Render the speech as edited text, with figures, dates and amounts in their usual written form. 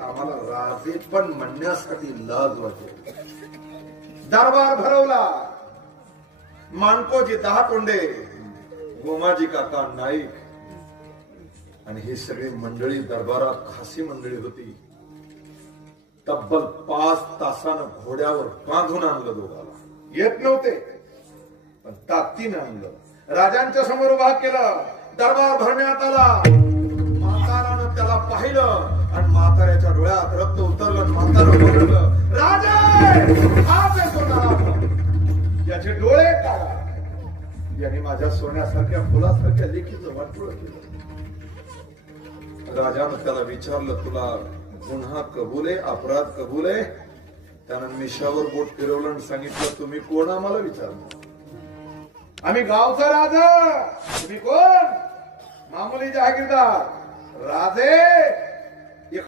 आम्हाला राजे पण म्हणण्यासाठी लाज वाटते. दरबार भरवला. माणकोजी 10 तोंडे, गोमाजी काका नाईक आणि ही सगळी मंडळी दरबारात खासी मंडळी होती. तब्बल 5 तासानं घोड्यावर बांधून आणलं. दोघाला येत नव्हते पण ताकदीनं आणलं. राजांच्या समोर उभा केलं. दरबार भरण्यात आला. म्हातारानं त्याला पाहिलं आणि म्हाताऱ्याच्या डोळ्यात रक्त उतरलं. म्हातारं बोललं, राजे हाच आहे सोनाराचा. याचे डोळे काढा. याने माझ्या सोन्यासारख्या फुलासारख्या लेखीचं वाटोळं केलं. राजानं त्याला विचारलं, तुला गुन्हा कबूल आहे, अपराध कबूल आहे? त्यानं मिशावर बोट फिरवलं आणि सांगितलं, तुम्ही कोण आम्हाला विचारलं? आम्ही गावचा राजा. तुम्ही कोण? मामुली जहागीरदार. राजे